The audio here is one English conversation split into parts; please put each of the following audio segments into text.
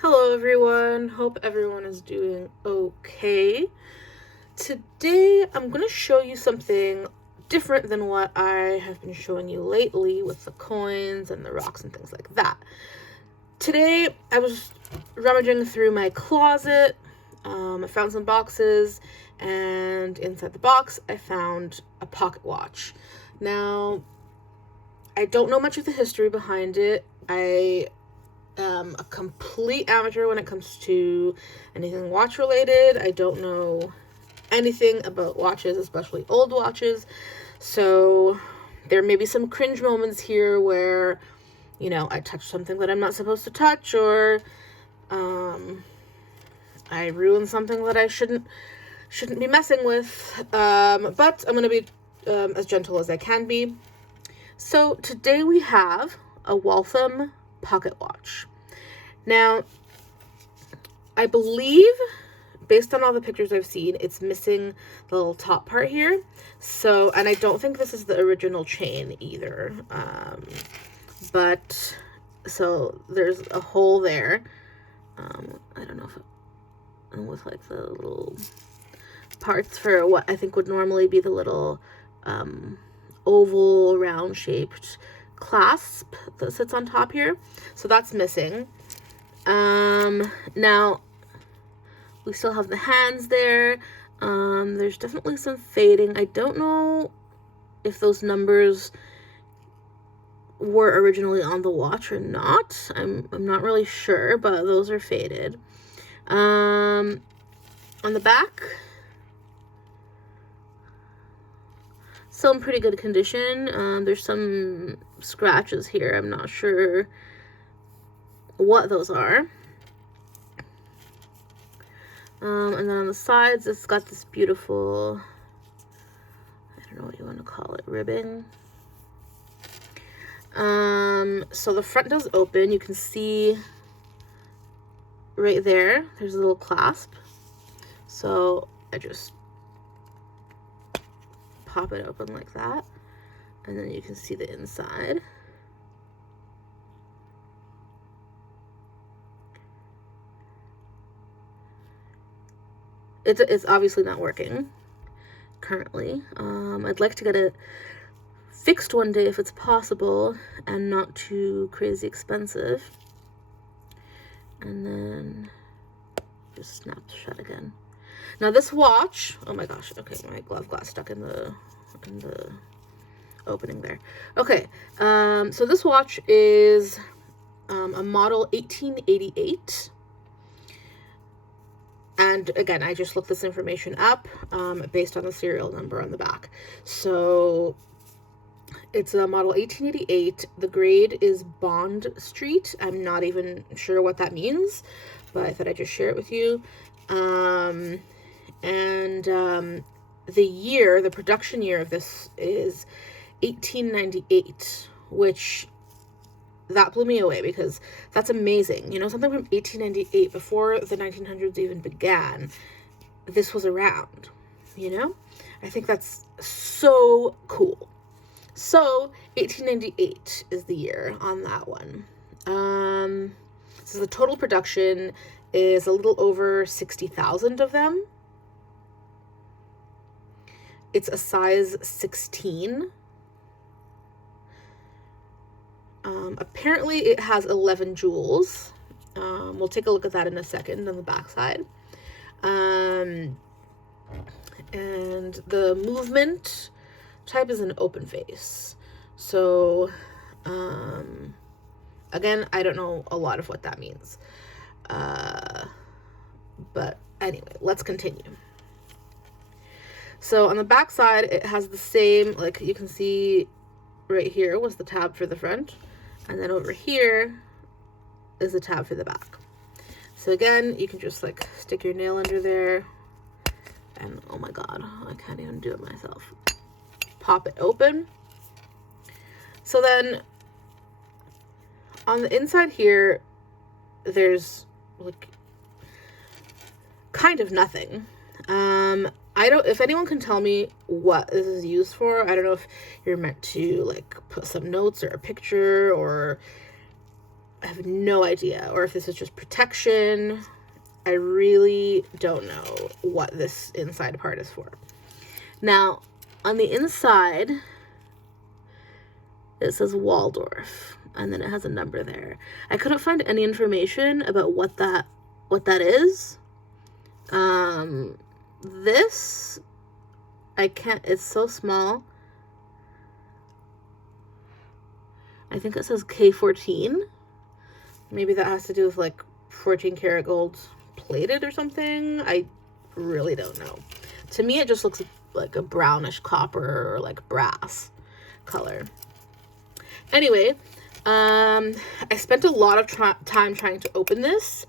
Hello everyone, hope everyone is doing okay. Today I'm going to show you something different than what I have been showing you lately with the coins and the rocks and things like that. Today I was rummaging through my closet, I found some boxes, and inside the box I found a pocket watch. Now, I don't know much of the history behind it. I a complete amateur when it comes to anything watch related. I don't know anything about watches, especially old watches. So there may be some cringe moments here where, I touch something that I'm not supposed to touch, or I ruin something that I shouldn't be messing with. But I'm gonna be as gentle as I can be. So today we have a Waltham pocket watch. Now, I believe, based on all the pictures I've seen, it's missing the little top part here. So, and I don't think this is the original chain either. So there's a hole there. I don't know if with like the little parts for what I think would normally be the little oval round shaped clasp that sits on top here. So that's missing. Now we still have the hands there. There's definitely some fading. I don't know if those numbers were originally on the watch or not. I'm not really sure, but those are faded. On the back, still in pretty good condition. There's some scratches here. I'm not sure what those are. And then on the sides, it's got this beautiful, I don't know what you want to call it, ribbing. So the front does open. You can see right there, there's a little clasp. So I just pop it open like that, and then you can see the inside. It's obviously not working currently. I'd like to get it fixed one day if it's possible and not too crazy expensive. And then just snaps shut again. Now this watch, oh my gosh, okay, my glove got stuck in the opening there. Okay, so this watch is a model 1888. And again, I just looked this information up based on the serial number on the back. So it's a model 1888. The grade is Bond Street. I'm not even sure what that means, but I thought I'd just share it with you. The year, the production year of this is 1898, which that blew me away because that's amazing. Something from 1898, before the 1900s even began, this was around, I think that's so cool. So 1898 is the year on that one. So the total production is a little over 60,000 of them. It's a size 16. Apparently it has 11 jewels. We'll take a look at that in a second on the back side. And the movement type is an open face. So, again, I don't know a lot of what that means. But anyway, let's continue. So on the back side, it has the same, like you can see right here was the tab for the front. And then over here is the tab for the back. So again, you can just like stick your nail under there. And oh my God, I can't even do it myself. Pop it open. So then on the inside here, there's like kind of nothing. If anyone can tell me what this is used for, I don't know if you're meant to like put some notes or a picture or I have no idea, or if this is just protection. I really don't know what this inside part is for. Now, on the inside, it says Waldorf, and then it has a number there. I couldn't find any information about what that is. This, I can't, it's so small. I think it says K14. Maybe that has to do with like 14 karat gold plated or something. I really don't know. To me, it just looks like a brownish copper or like brass color. Anyway, I spent a lot of time trying to open this.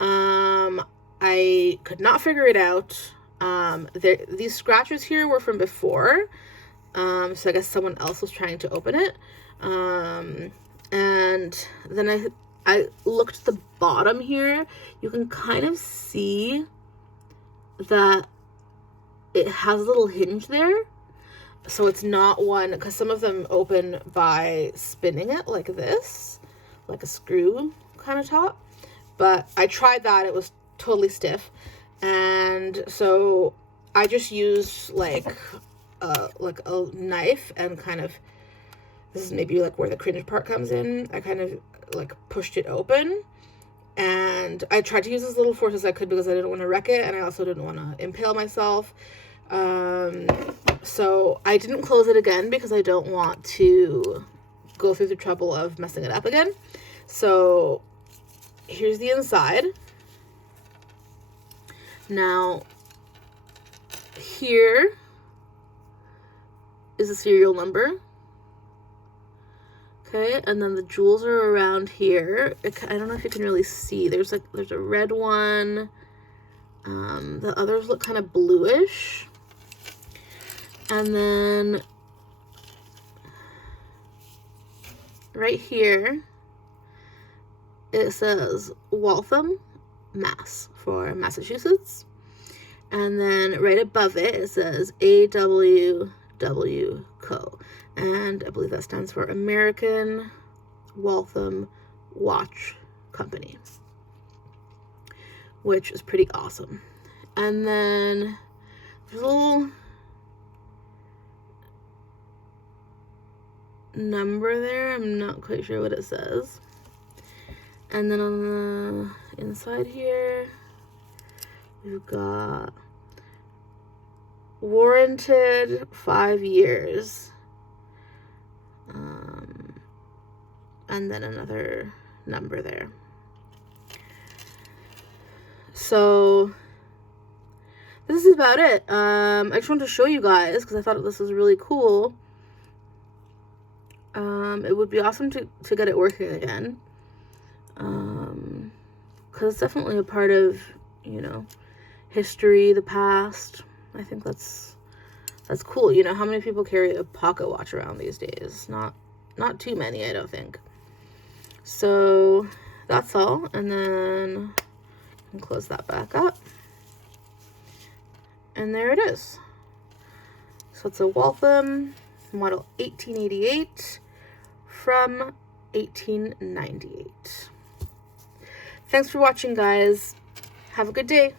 I could not figure it out. These scratches here were from before. So I guess someone else was trying to open it. And then I looked at the bottom here. You can kind of see that it has a little hinge there. So it's not one, because some of them open by spinning it like this, like a screw kind of top. But I tried that. It was totally stiff. And so I just used like a knife and kind of, this is maybe like where the cringe part comes in. I kind of like pushed it open, and I tried to use as little force as I could because I didn't want to wreck it, and I also didn't want to impale myself. So I didn't close it again because I don't want to go through the trouble of messing it up again. So here's the inside. Now here is the serial number. Okay, and then the jewels are around here. I don't know if you can really see. There's a red one. The others look kind of bluish. And then right here, it says Waltham, Mass, for Massachusetts. And then right above it, it says AWW Co. And I believe that stands for American Waltham Watch Company, which is pretty awesome. And then there's a little number there. I'm not quite sure what it says. And then on the inside here, we've got warranted 5 years. And then another number there. So this is about it. I just wanted to show you guys because I thought this was really cool. It would be awesome to get it working again. Because it's definitely a part of, you know, history, the past. I think that's cool. You know, how many people carry a pocket watch around these days? Not too many, I don't think. So that's all. And then I can close that back up. And there it is. So it's a Waltham model 1888 from 1898. Thanks for watching, guys. Have a good day.